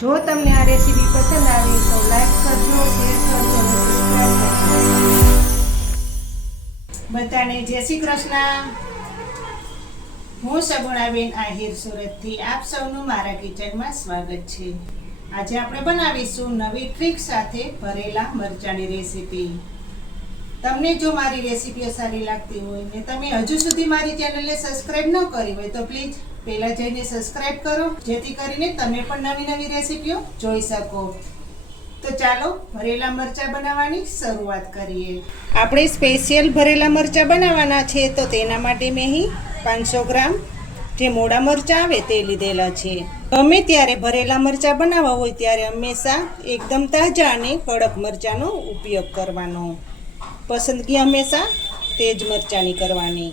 જો તમને આ રેસીપી પસંદ આવી તો લાઈક કરજો, શેર કરજો બધાને જય શ્રી કૃષ્ણ. હું સગુણાબેન આહિર સુરતથી આપ સૌનું મારા કિચનમાં સ્વાગત છે. આજે આપણે બનાવીશું નવી ટ્રીક સાથે ભરેલા મરચાંની રેસીપી. તમને જો મારી રેસીપીઓ સારી લાગતી હોય ને તમે હજુ સુધી મારી ચેનલને સબસ્ક્રાઇબ ન કરી હોય તો પ્લીઝ પહેલાં જઈને સબસ્ક્રાઇબ કરો, જેથી કરીને તમે પણ નવી નવી રેસીપીઓ જોઈ શકો. તો ચાલો ભરેલા મરચાં બનાવવાની શરૂઆત કરીએ. આપણે સ્પેશિયલ ભરેલા મરચાં બનાવવાના છે, તો તેના માટે મેં અહીં પાંચસો ગ્રામ જે મોડા મરચાં આવે તે લીધેલા છે. ગમે ત્યારે ભરેલા મરચાં બનાવવા હોય ત્યારે હંમેશા એકદમ તાજા અને કડક મરચાંનો ઉપયોગ કરવાનો. પસંદગી હંમેશા તેજ મરચાંની કરવાની.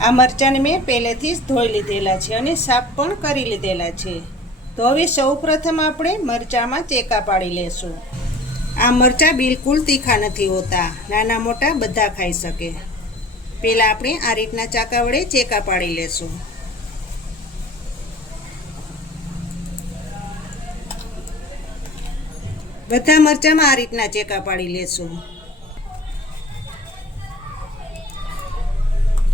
આ મરચાંને મેં પહેલેથી જ ધોઈ લીધેલા છે અને સાફ પણ કરી લીધેલા છે. તો હવે સૌ પ્રથમ આપણે મરચાંમાં ચેકા પાડી લેશું. આ મરચાં બિલકુલ તીખા નથી હોતા. નાના મોટા બધા ખાઈ શકે. પહેલાં આપણે આ રીતના ચાકા વડે ચેકા પાડી લેશું. બધા મરચાંમાં આ રીતના ચેકા પાડી લેશું.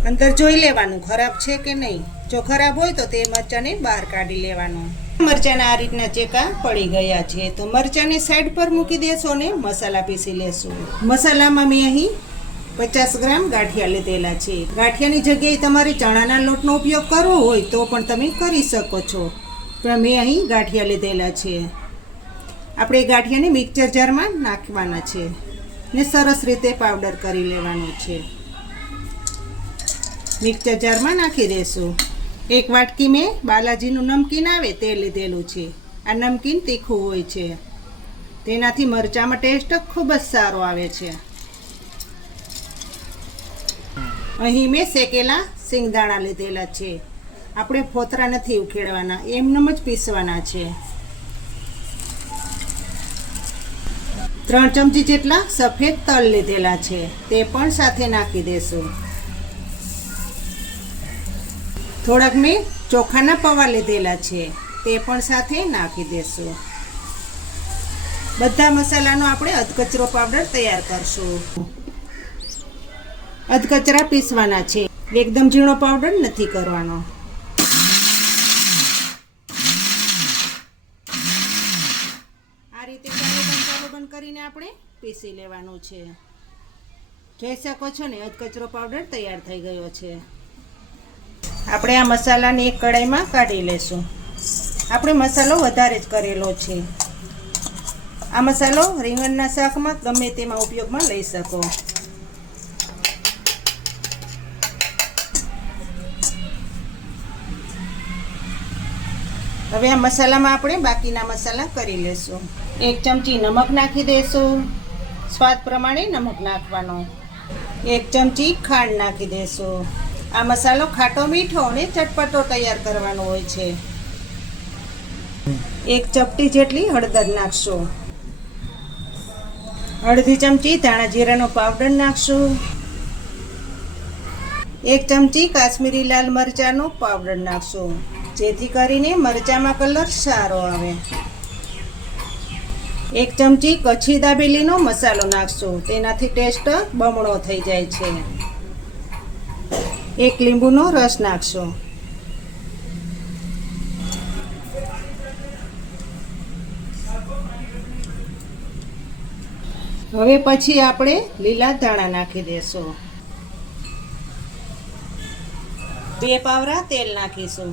અંદર જોઈ લેવાનું, ખરાબ છે કે નહીં? જો ખરાબ હોય તો તે મરચાંને બહાર કાઢી લેવાનું. મરચાંના આ રીતના ચેકા પડી ગયા છે. તો મરચાંને સાઈડ પર મૂકી દેશો ને મસાલા પીસી લેશું. મસાલામાં મેં અહીં પચાસ ગ્રામ ગાંઠિયા લીધેલા છે. ગાંઠિયાની જગ્યાએ તમારે ચણાના લોટનો ઉપયોગ કરવો હોય તો પણ તમે કરી શકો છો. પણ મેં અહીં ગાંઠિયા લીધેલા છે. આપણે ગાંઠિયાને મિક્સર જારમાં નાખવાના છે ને સરસ રીતે પાવડર કરી લેવાનું છે. મિક્સર જારમાં નાખી દેશું. એક વાટકી મેં બાલાજીનું નમકીન આવે તે લીધેલું છે. આ નમકીન તીખું હોય છે. તેનાથી મરચાંમાં ટેસ્ટ ખૂબ જ સારો આવે છે. અહીં મેં શેકેલા સિંગદાણા લીધેલા છે. આપણે ફોતરા નથી ઉખેડવાના, એમનેમ જ પીસવાના છે. ત્રણ ચમચી જેટલા સફેદ તલ લીધેલા છે, તે પણ સાથે નાખી દેશું. થોડાક મેં ચોખાના પૌવા લીધેલા છે. તે પણ સાથે નાખી દેશું. બધા મસાલાનો આપણે અધકચરો પાવડર તૈયાર કરશું. અધકચરા પીસવાના છે. એકદમ ઝીણો પાવડર નથી કરવાનો. આ રીતે કરીને આપણે પીસી લેવાનું છે. જોઈ શકો છો ને, અધકચરો પાવડર તૈયાર થઈ ગયો છે. આપણે આ મસાલાને એક કઢાઈમાં કાઢી લેશું. આપણે મસાલો વધારે જ કરેલો છે. આ મસાલો રીંગણના શાકમાં ગમે તેમાં ઉપયોગમાં લઈ શકો. હવે આ મસાલામાં આપણે બાકીના મસાલા કરી લેશું. એક ચમચી નમક નાખી દઈશું સ્વાદ પ્રમાણે નમક નાખવાનો. એક ચમચી ખાંડ નાખી દઈશું આ મસાલો ખાટો મીઠો અને ચટપટો તૈયાર કરવાનો હોય છે. એક ચપટી જેટલી હળદર નાખશો. અડધી ચમચી ધાણા જીરાનો પાવડર નાખશું. એક ચમચી કાશ્મીરી લાલ મરચાંનો પાવડર નાખશો. જેથી કરીને મરચાંમાં કલર સારો આવે. એક ચમચી કચ્છી દાબેલીનો મસાલો નાખશો. તેનાથી ટેસ્ટ બમણો થઈ જાય છે. એક લીંબુનો રસ નાખશો. હવે પછી આપણે લીલા ધાણા નાખી દેશું. બે પાવરા તેલ નાખીશું.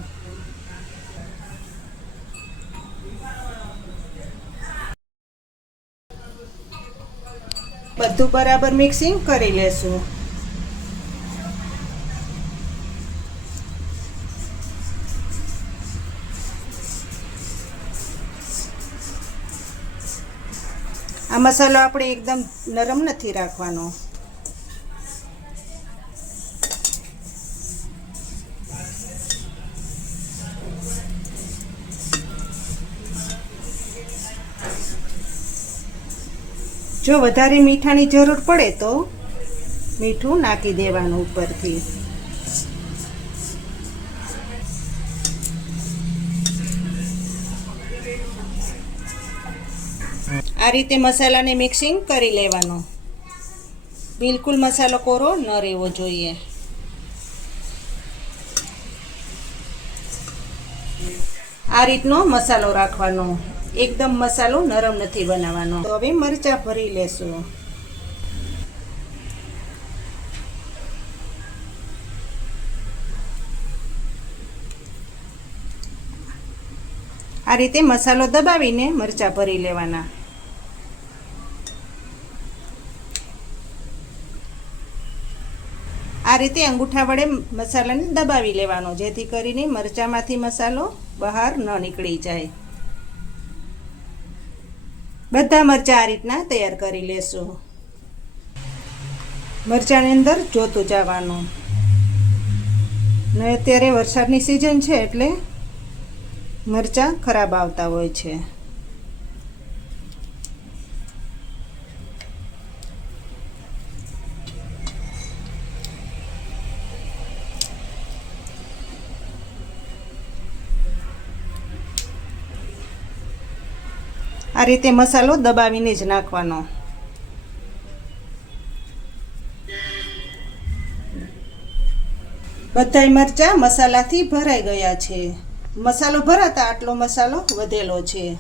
બધું બરાબર મિક્સિંગ કરી લેશું. આ મસાલો આપણે એકદમ નરમ નથી રાખવાનો. જો વધારે મીઠાની જરૂર પડે તો મીઠું નાખી દેવાનું ઉપરથી. આ રીતે મસાલાને મિક્સિંગ કરી લેવાનો. બિલકુલ મસાલો કોરો ન રહેવો જોઈએ. આ રીતનો મસાલો રાખવાનો. એકદમ મસાલો નરમ નથી બનાવવાનો. તો હવે મરચાં ભરી લેશું. આ રીતે મસાલો દબાવીને મરચાં ભરી લેવાના. આ રીતે અંગૂઠા વડે મસાલાને દબાવી લેવાનો, જેથી કરીને મરચાંમાંથી મસાલો બહાર ન નીકળી જાય. બધા મરચાં આ રીતના તૈયાર કરી લેશું. મરચાંની અંદર જોતું જવાનું. ને અત્યારે વરસાદની સિઝન છે એટલે મરચાં ખરાબ આવતા હોય છે. આ રીતે મસાલો દબાવીને જ નાખવાનો. બધાય મરચાં મસાલાથી ભરાઈ ગયા છે. મસાલો ભરાતા આટલો મસાલો વધેલો છે.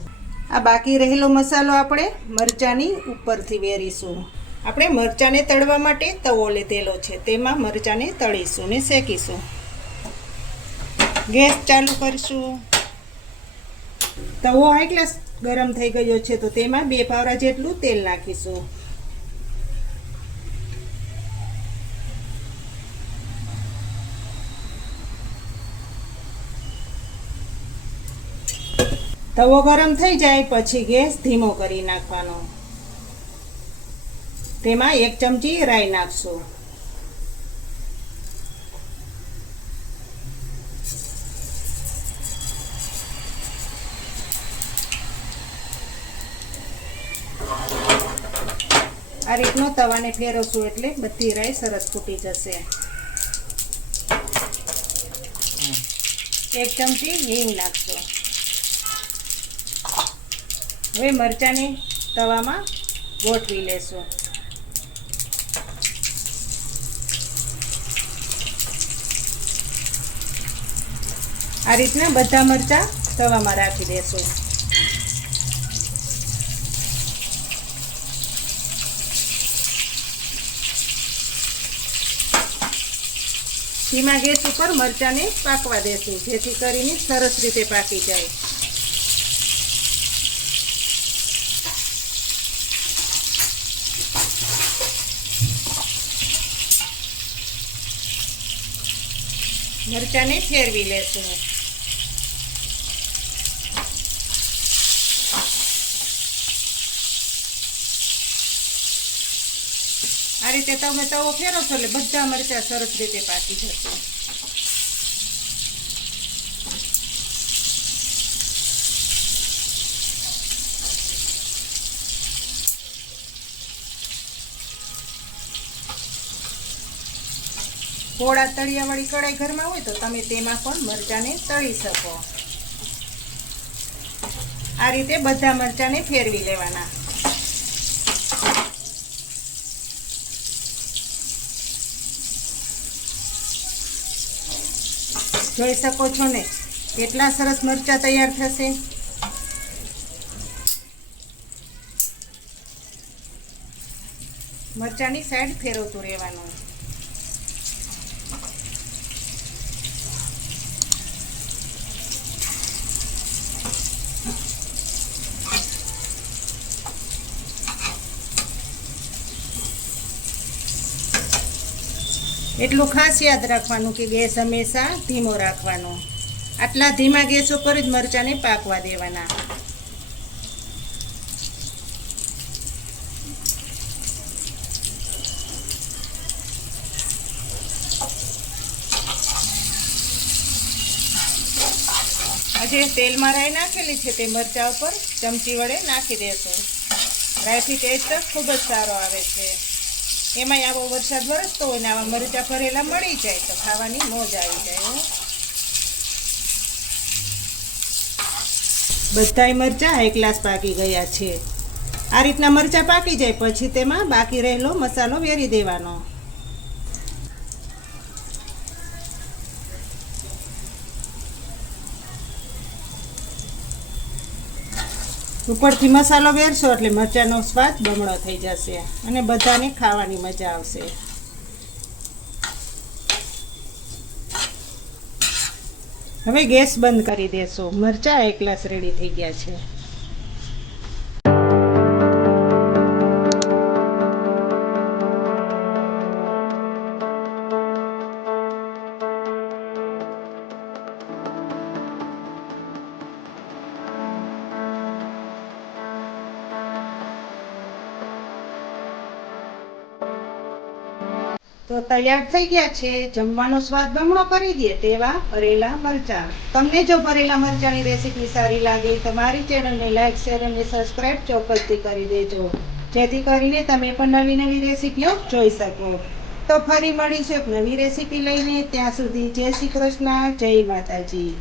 આ બાકી રહેલો મસાલો આપણે મરચાંની ઉપરથી વેરીશું. આપણે મરચાંને તળવા માટે તવો લીધેલો છે. તેમાં મરચાંને તળીશું ને શેકીશું. ગેસ ચાલુ કરીશું. તવો હાઈ ગ્લાસ ગરમ થઈ ગયો છે, તો તેમાં બે પાવરા જેટલું તેલ નાખીશું. તવો ગરમ થઈ જાય પછી ગેસ ધીમો કરી નાખવાનો. તેમાં એક ચમચી રાઈ નાખશું આ રીતનો તવાને ફેરવશું એટલે બધી રાઈ સરસ ફૂટી જશે. એક ચમચી હિંગ નાખશો. હવે મરચાંને તવામાં ગોઠવી લેશું. આ રીતના બધા મરચાં તવામાં રાખી દેશું. ધીમા ગેસ ઉપર મરચાંને પાકવા દેશું, જેથી કરીને સરસ રીતે પાકી જાય. મરચાંને ફેરવી લેશું. રીતે તમે તવો ફેરો છો એટલે બધા મરચાં સરસ રીતે પાકી જશે. પોળા તળિયાવાળી કઢાઈ ઘરમાં હોય તો તમે તેમાં પણ મરચાંને તળી શકો. આ રીતે બધા મરચાંને ફેરવી લેવાના. જોઈ શકો છો ને કેટલા સરસ મરચાં તૈયાર થશે. મરચાંની સાઈડ ફેરવતું રહેવાનું. એટલું ખાસ યાદ રાખવાનું કે ગેસ હંમેશા ધીમો રાખવાનો. આટલા ધીમા ગેસ ઉપર જ મરચાંને પાકવા દેવાના. આજે તેલમાં રાઈ નાખેલી છે, તે મરચાં ઉપર ચમચી વડે નાખી દેશું. રાઈથી ટેસ્ટ ખૂબ જ સારો આવે છે. એમાંય આવો વરસાદ વરસતો હોય ને આવા મરચાં ભરેલા મળી જાય તો ખાવાની મોજ આવી જાય બધાય મરચાં એક ગ્લાસ પાકી ગયા છે. આ રીતના મરચાં પાકી જાય, પછી તેમાં બાકી રહેલો મસાલો વેરી દેવાનો. ઉપરથી મસાલો વેરશો એટલે મરચાંનો સ્વાદ બમણો થઈ જશે અને બધાને ખાવાની મજા આવશે. હવે ગેસ બંધ કરી દેશો. મરચાં એક ગ્લાસ રેડી થઈ ગયા છે. તો તૈયાર થઈ ગયા છે, જમવાનો સ્વાદ બમણો કરી દે તેવા ભરેલા મરચાં. તમને જો ભરેલા મરચાંની રેસીપી સારી લાગે, તો મારી ચેનલને લાઈક શેર અને સબસ્ક્રાઈબ ચોક્કસથી કરી દેજો. જેથી કરીને તમે પણ નવી નવી રેસીપીઓ જોઈ શકો. તો ફરી મળીશું એક નવી રેસીપી લઈને. ત્યાં સુધી જય શ્રી કૃષ્ણ, જય માતાજી.